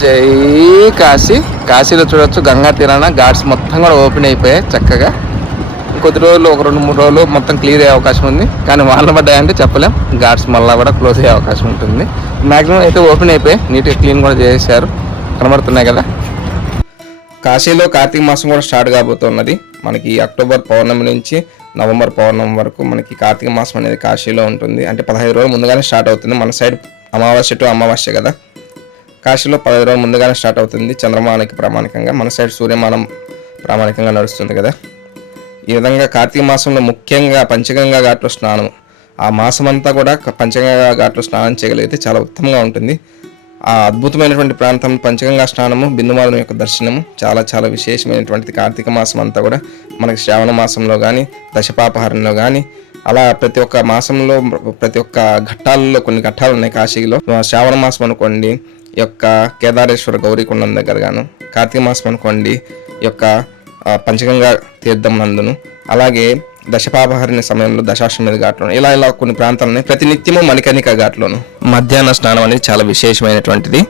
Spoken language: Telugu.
జై కాశీ. కాశీలో చూడొచ్చు గంగా తీరాన ఘాట్స్ మొత్తం కూడా ఓపెన్ అయిపోయాయి చక్కగా. కొద్ది రోజులు ఒక రెండు మూడు రోజులు మొత్తం క్లియర్ అయ్యే అవకాశం ఉంది. కానీ వానలు పడ్డాయంటే చెప్పలేం. ఘాట్స్ మళ్ళీ కూడా క్లోజ్ అయ్యే అవకాశం ఉంటుంది. మ్యాక్సిమం అయితే ఓపెన్ అయిపోయాయి. నీట్గా క్లీన్ కూడా చేసేసారు కనబడుతున్నాయి కదా? కాశీలో కార్తీక మాసం కూడా స్టార్ట్ కాబోతున్నది. మనకి అక్టోబర్ పౌర్ణమి నుంచి నవంబర్ పౌర్ణమి వరకు మనకి కార్తీక మాసం అనేది కాశీలో ఉంటుంది. అంటే పదహైదు రోజులు ముందుగానే స్టార్ట్ అవుతుంది. మన సైడ్ అమావాస్య టు అమావాస్య కదా? కాశీలో పదహైదు రోజులు ముందుగానే స్టార్ట్ అవుతుంది. చంద్రమానకి ప్రామాణికంగా. మన సైడ్ సూర్యమానం ప్రామాణికంగా నడుస్తుంది కదా. ఈ విధంగా కార్తీక మాసంలో ముఖ్యంగా పంచగంగా ఘాట్లో స్నానం ఆ మాసం అంతా కూడా పంచగంగా ఘాట్లో స్నానం చేయగలిగితే చాలా ఉత్తమంగా ఉంటుంది. ఆ అద్భుతమైనటువంటి ప్రాంతం పంచగంగా స్నానము బిందుమాధవం యొక్క దర్శనము చాలా చాలా విశేషమైనటువంటిది కార్తీక మాసం అంతా కూడా. మనకి శ్రావణ మాసంలో కానీ దశపాపహారంలో కానీ అలా ప్రతి ఒక్క మాసంలో ప్రతి ఒక్క ఘట్టాలలో కొన్ని ఘట్టాలు ఉన్నాయి కాశీలో. శ్రావణ మాసం అనుకోండి యొక్క కేదారేశ్వర గౌరీకొండం దగ్గర గాను కార్తీక మాసం అనుకోండి యొక్క పంచగంగా తీర్థం నందును అలాగే దశపాపహరణ సమయంలో దశాశ్వమేధ ఘాట్లోను ఇలా ఇలా కొన్ని ప్రాంతాలని ప్రతినిత్యము ప్రతి నిత్యము మణికర్ణిక ఘాట్లోను. మధ్యాహ్న స్నానం అనేది చాలా విశేషమైనటువంటిది.